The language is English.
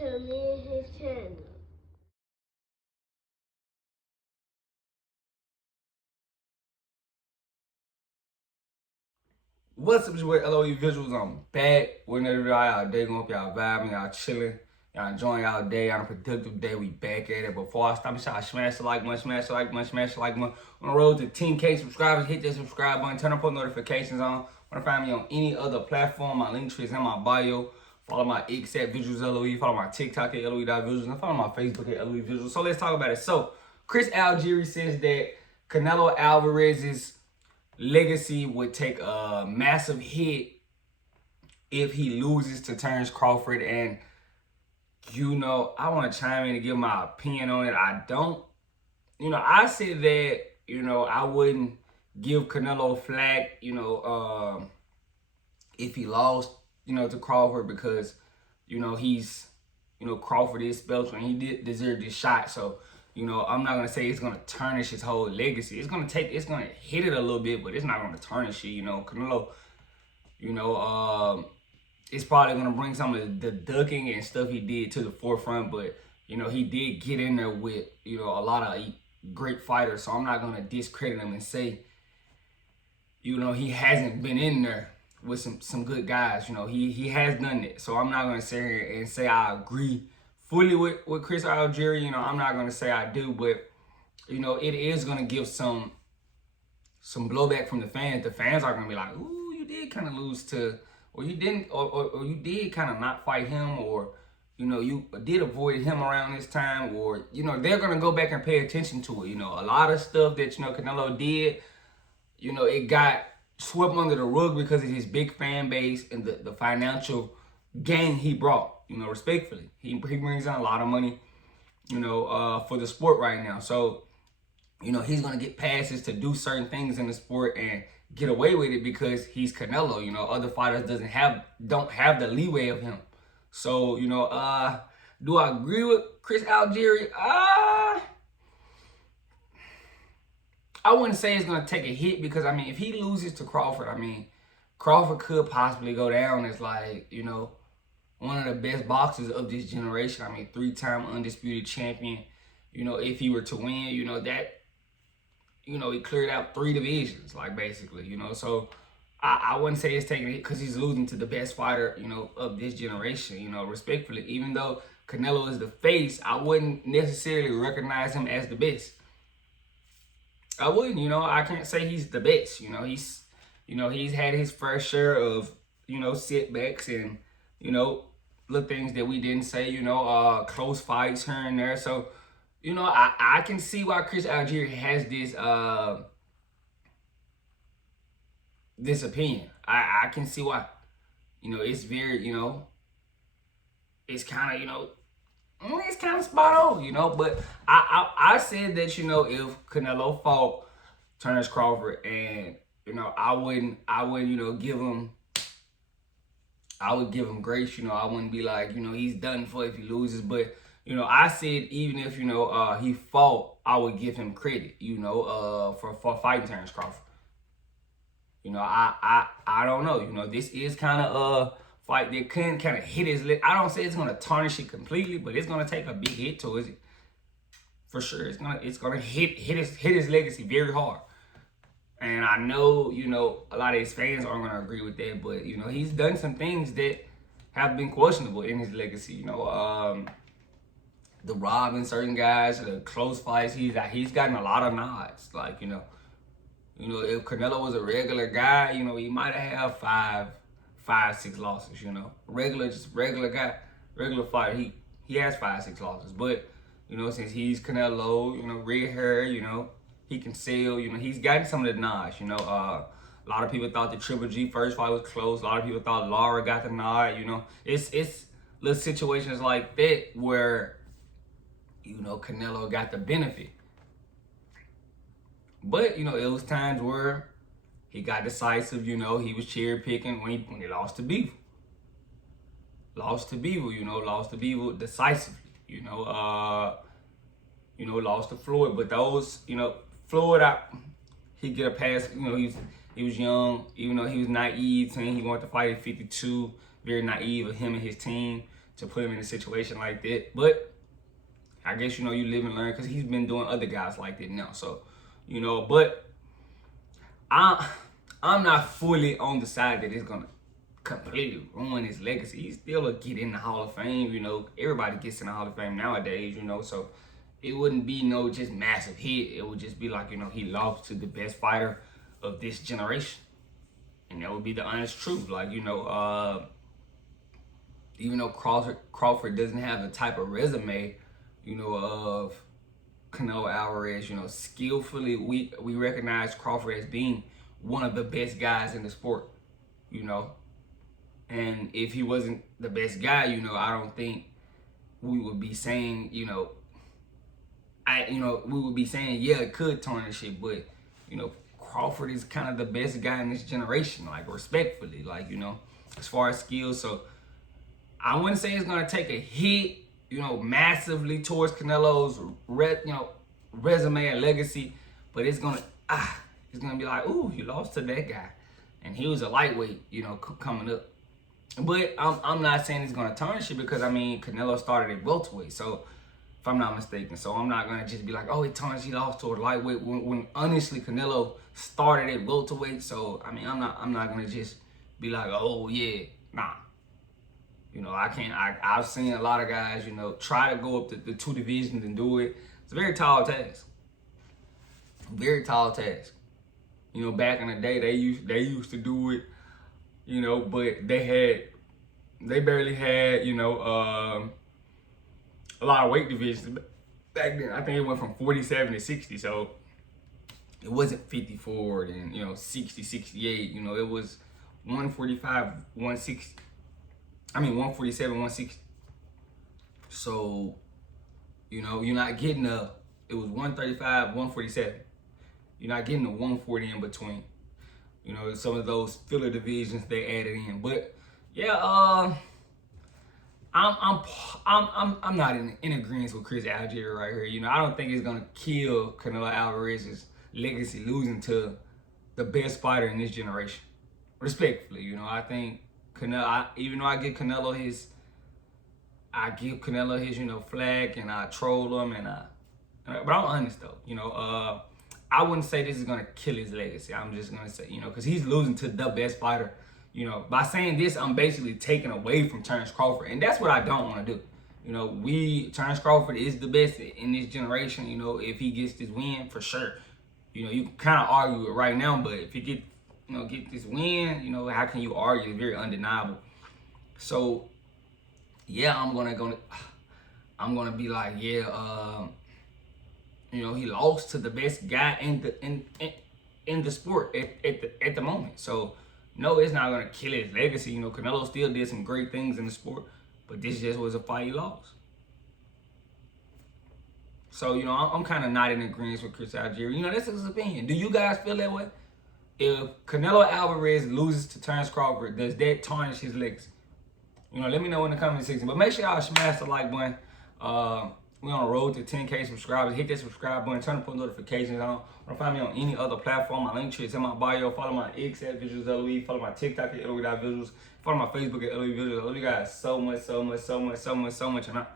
to me and his channel. What's up, it's your boy LOE Visuals. I'm back with another video. Y'all day going up, y'all vibing, y'all chilling, y'all enjoying y'all day, y'all a productive day. We back at it. Before I stop, make sure I smash the like button, smash the like button, smash the like button. On the road to 10K subscribers, hit that subscribe button, turn up post notifications on. Want to find me on any other platform? My link tree is in my bio. Follow my X at Visuals LOE. Follow my TikTok at LOE.Visuals. And follow my Facebook at LOE Visuals. So let's talk about it. So Chris Algieri says that Canelo Alvarez's legacy would take a massive hit if he loses to Terence Crawford. And, I want to chime in and give my opinion on it. I don't, I said that, I wouldn't give Canelo flack, if he lost, to Crawford because, he's, Crawford is special and he did deserve this shot. So, I'm not gonna say it's gonna tarnish his whole legacy. It's gonna hit it a little bit, but it's not gonna tarnish it. Canelo, it's probably gonna bring some of the ducking and stuff he did to the forefront. But he did get in there with a lot of great fighters. So I'm not gonna discredit him and say he hasn't been in there with some good guys. He has done it. So I'm not gonna sit here and say I agree fully with Chris Algieri. I'm not gonna say I do, but it is gonna give some blowback from the fans. The fans are gonna be like, "Ooh, you did kind of lose to, or you didn't, or you did kind of not fight him, or you did avoid him around this time, or they're gonna go back and pay attention to it. A lot of stuff that Canelo did, it got swept under the rug because of his big fan base and the financial gain he brought. Respectfully, he brings in a lot of money, for the sport right now. So, he's gonna get passes to do certain things in the sport and get away with it because he's Canelo. Other fighters don't have the leeway of him. So, do I agree with Chris Algieri? I wouldn't say it's gonna take a hit because if he loses to Crawford, Crawford could possibly go down as one of the best boxers of this generation. 3-time undisputed champion. If he were to win, he cleared out 3 divisions, basically, So I wouldn't say it's taking it because he's losing to the best fighter, of this generation, respectfully. Even though Canelo is the face, I wouldn't necessarily recognize him as the best. I wouldn't, I can't say he's the best. He's had his fair share of, setbacks and, little things that we didn't say, close fights here and there. So, I can see why Chris Algieri has this opinion. I can see why. It's very, it's kind of, it's kind of spot on, but I said that, if Canelo fought Terence Crawford and, I wouldn't, give him, I would give him grace, I wouldn't be like, he's done for if he loses. But, I said even if, he fought, I would give him credit, for fighting Terence Crawford. I don't know. This is kind of a fight that can kind of hit his leg. I don't say it's going to tarnish it completely, but it's going to take a big hit towards it. For sure. It's gonna hit his legacy very hard. And I know, a lot of his fans aren't going to agree with that, but, he's done some things that have been questionable in his legacy. The robbing certain guys, the close fights, he's gotten a lot of nods. If Canelo was a regular guy, he might have 5-6 losses, regular guy, regular fighter, he has 5-6 losses. But, since he's Canelo, red hair, he can sell, he's gotten some of the nods, A lot of people thought the Triple G first fight was close. A lot of people thought Lara got the nod, It's little situations like that where, Canelo got the benefit. But, it was times where he got decisive, he was cherry picking when he lost to Beaver. Lost to Beaver decisively, lost to Floyd. But those, Floyd, he get a pass, he was young, even though he was naive, saying he wanted to fight at 52, very naive of him and his team to put him in a situation like that. But I guess, you live and learn, because he's been doing other guys like that now. So, but I'm not fully on the side that it's going to completely ruin his legacy. He still will get in the Hall of Fame. Everybody gets in the Hall of Fame nowadays, so it wouldn't be no just massive hit. It would just be like, he lost to the best fighter of this generation. And that would be the honest truth. Like, even though Crawford doesn't have the type of resume, of Canelo Alvarez, skillfully, we recognize Crawford as being one of the best guys in the sport, And if he wasn't the best guy, I don't think we would be saying, we would be saying, yeah, it could tarnish it, but, Crawford is kind of the best guy in this generation, like, respectfully, like, as far as skills. So I wouldn't say it's going to take a hit, massively towards Canelo's, resume and legacy, but it's going to be like, ooh, you lost to that guy. And he was a lightweight, coming up. But I'm not saying it's going to tarnish it, because, Canelo started at welterweight, so if I'm not mistaken. So I'm not going to just be like, oh, it tarnished, he lost to a lightweight, when honestly Canelo started at welterweight. So, I'm not going to just be like, oh, yeah, nah. I can't. I've seen a lot of guys, try to go up the two divisions and do it. It's a very tall task. Very tall task. Back in the day, they used to do it, but they barely had, a lot of weight divisions back then. I think it went from 47 to 60, so it wasn't 54 and 60, 68. It was 145, 160. 147, 160. So, you're not getting it was 135, 147. You're not getting a 140 in between. Some of those filler divisions they added in. But yeah, I'm not in agreement with Chris Algieri right here. I don't think it's gonna kill Canelo Alvarez's legacy losing to the best fighter in this generation. Respectfully, I think Canelo, even though I give Canelo his flag, and I troll him, but I'm honest though, I wouldn't say this is gonna kill his legacy. I'm just gonna say, because he's losing to the best fighter. By saying this, I'm basically taking away from Terence Crawford, and that's what I don't want to do. Terence Crawford is the best in this generation. If he gets this win, for sure. You can kind of argue it right now, but if he get this win, how can you argue? It's very undeniable. So, yeah, I'm gonna be like, yeah, he lost to the best guy in the sport at the moment. So, no, it's not gonna kill his legacy. Canelo still did some great things in the sport, but this just was a fight he lost. So, I'm kind of not in agreement with Chris Algieri. That's his opinion. Do you guys feel that way? If Canelo Alvarez loses to Terence Crawford, does that tarnish his legacy? Let me know in the comment section. But make sure y'all smash the like button. We're on the road to 10K subscribers. Hit that subscribe button. Turn the post notifications on. Want to find me on any other platform? My link tree is in my bio. Follow my X at VisualsLOE. Follow my TikTok at LOE.Visuals. Follow my Facebook at LOE Visuals. I love you guys so much. And